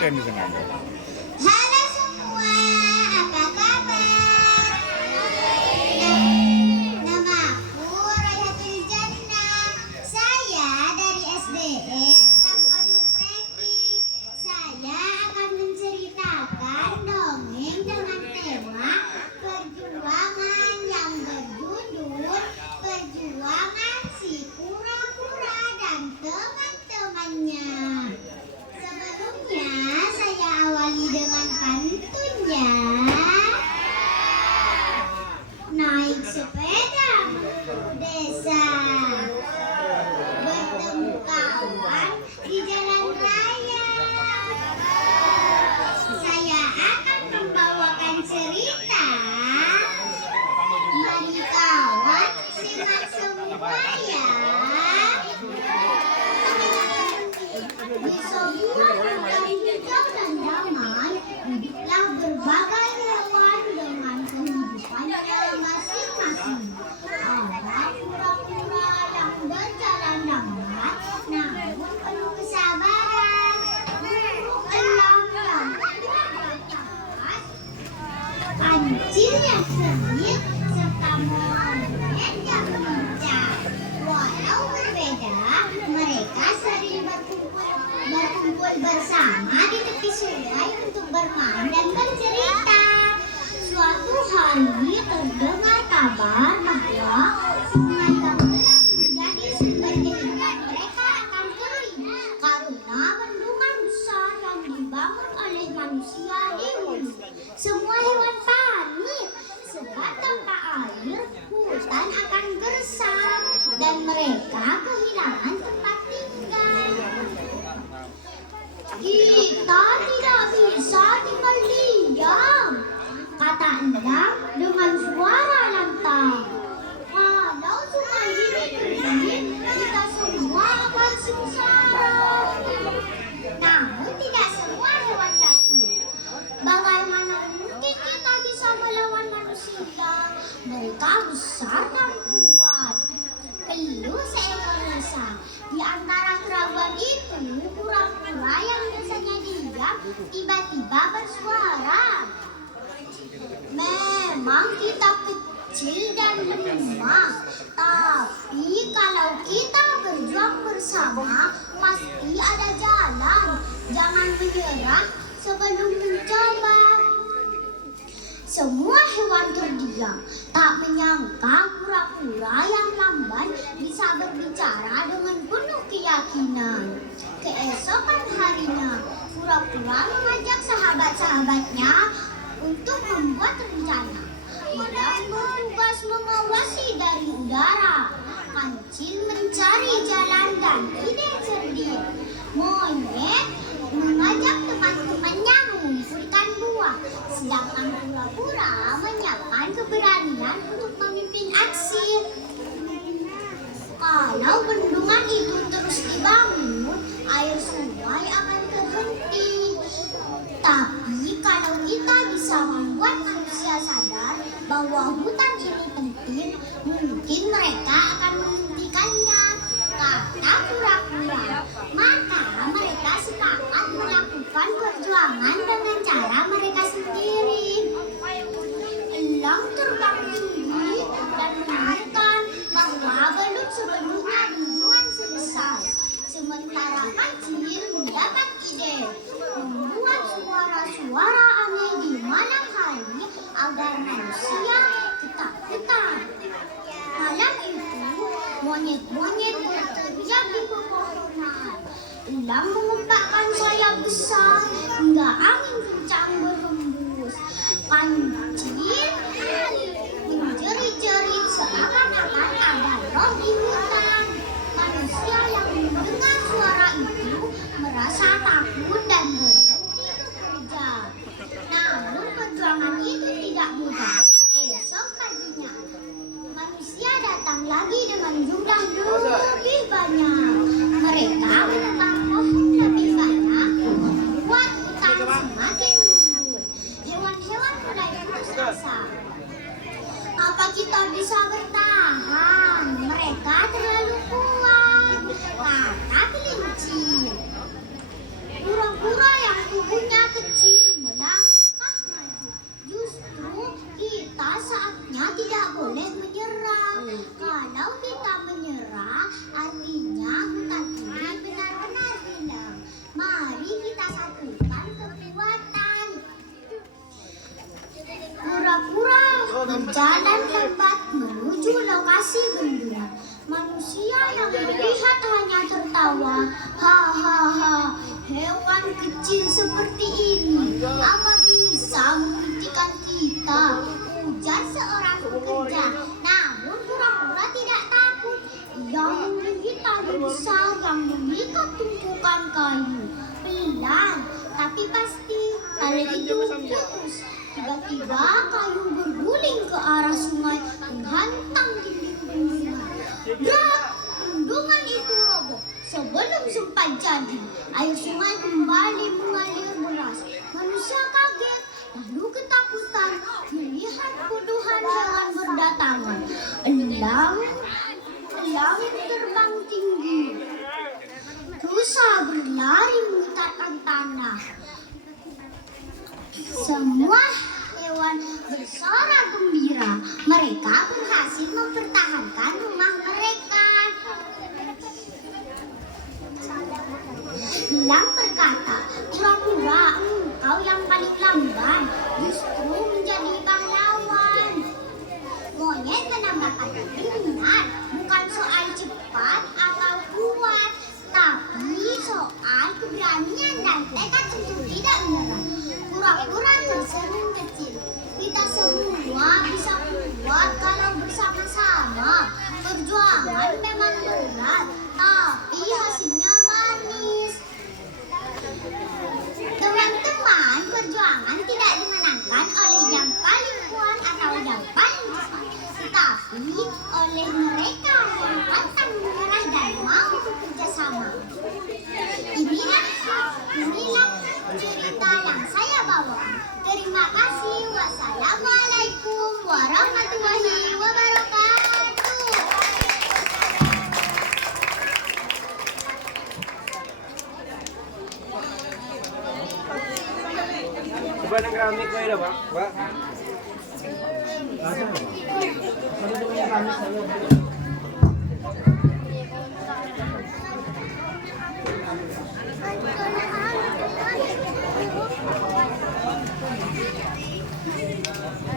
kapten di sana. Halo semua, apa kabar? Nama aku Raihatul Jannah. Saya dari SDN Tampadu Preki. Saya akan menceritakan dongeng dengan tema perjuangan yang berjudul Perjuangan si Kura-Kura dan teman-temannya. Sebelumnya saya awali dengan pantunnya. Naik sepeda menuju desa, bertemu kawan di jalan raya. Saya akan membawakan cerita. Mari kawan simak semua ya. Di sebuah hutan hijau dan damai, hiduplah berbagai hewan dengan kehidupannya masing-masing. Ada kura-kura yang berjalan lambat, namun penuh kesabaran. Burung elang yang tidak bertapas, kancilnya sengit, serta monyet yang lincah. Walau berbeda, mereka sering berkumpul bersama di tepi sungai untuk bermain dan bercerita. Suatu hari terdengar kabar bahwa sungai yang telah menjadi sumber kehidupan mereka akan kering karena bendungan besar yang dibangun oleh manusia di hulu. Semua hewan panik sebab tanpa air hutan akan gersang dan mereka kehilangan tempat tinggal. Kita tidak bisa tinggal diam, kata elang dengan suara lantang. Kalau sungai ini kering, kita semua akan sengsara. Namun tidak semua hewan kaki. Bagaimana mungkin kita bisa melawan manusia? Mereka besar dan kuat. Keluh seekor rusa. Di antara kerabat itu, kura-kura yang biasanya diam tiba-tiba bersuara. Memang kita kecil dan lemah, tapi kalau kita berjuang bersama, pasti ada jalan. Jangan menyerah sebelum mencoba. Semua hewan terdiam, tak menyangka kura-kura yang lamban bisa berbicara dengan penuh keyakinan. Keesokan harinya, kura-kura mengajak sahabat-sahabatnya untuk membuat rencana. Malam bertugas mengawasi dari udara, kancil mencari jalan dan ide cerdik. Monyet mengajak teman-temannya mengumpulkan buah, sedangkan kura-kura menyiapkan keberanian untuk memimpin aksi. Kalau bendungan itu terus dibangun, air sungai akan terhenti. Tapi kalau kita bisa membuat manusia sadar bahwa hutan ini penting, mungkin mereka akan menghentikannya, kata kura-kura. Maka mereka sepakat melakukan perjuangan dengan cara mereka sendiri. Elang terbang tinggi dan mengatakan bahwa belum sepenuhnya bendungan selesai. Sementara kancil mendapat ide membuat suara-suara aneh di malam hari agar manusia ketakutan. Malam itu, monyet-monyet berteriak di pepohonan. Elang mengepakkan sayap besar hingga angin kencang berhembus. Kancil menjerit-jerit seakan-akan ada roh di hutan. Manusia yang mendengar suara itu merasa takut dan berhenti bekerja. Namun perjuangan itu tidak mudah. Esok paginya, manusia datang lagi dengan jumlah lebih banyak. Mereka menebang pohon lebih banyak, membuat hutan semakin gundul. Hewan-hewan mulai putus asa. Apa kita bisa bertahan? Mereka terlalu kuat, kata kelinci. Kura-kura yang tubuhnya kecil melangkah maju. Justru kita saatnya tidak boleh menyerah. Kalau kita menyerah, artinya hutan ini benar-benar hilang. Mari kita satukan kekuatan. Kura-kura berjalan lambat menuju lokasi bendungan. Manusia yang melihat hanya tertawa. Hahaha, hewan kecil seperti ini apa bisa menghentikan kita? Ujar seorang pekerja. Namun kura-kura tidak takut. Ia melihat tali besar yang mengikat tumpukan kayu. Pelan, tapi pasti tali itu putus. Tiba-tiba kayu berguling ke arah sungai menghantam dinding bendungan. Brak! Bendungan itu roboh. Sebelum sempat jadi, air sungai kembali mengalir deras. Manusia kaget, lalu ketakutan melihat puluhan hewan berdatangan. Elang terbang tinggi. Rusa berlari menggetarkan tanah. Semua hewan bersorak gembira. Mereka berhasil mempertahankan rumah mereka. Elang berkata, kura-kura, engkau yang paling lamban, justru menjadi pahlawan. Monyet menambahkan, benar, bukan soal cepat atau kuat, tapi soal keberanian dan tekad untuk tidak menyerah. Kura-kura tersenyum kecil. Kita semua bisa kuat kalau bersama-sama. Perjuangan memang berat, tapi hasilnya manis. Teman-teman, perjuangan tidak dimenangkan oleh yang paling kuat atau yang paling cepat, tetapi oleh mereka yang pantang menyerah dan mau bekerja sama. Inilah cerita yang saya bawakan. Terima kasih. Wassalamualaikum warahmatullahi wabarakatuh. Coba nang keramik ko yun, Mbak.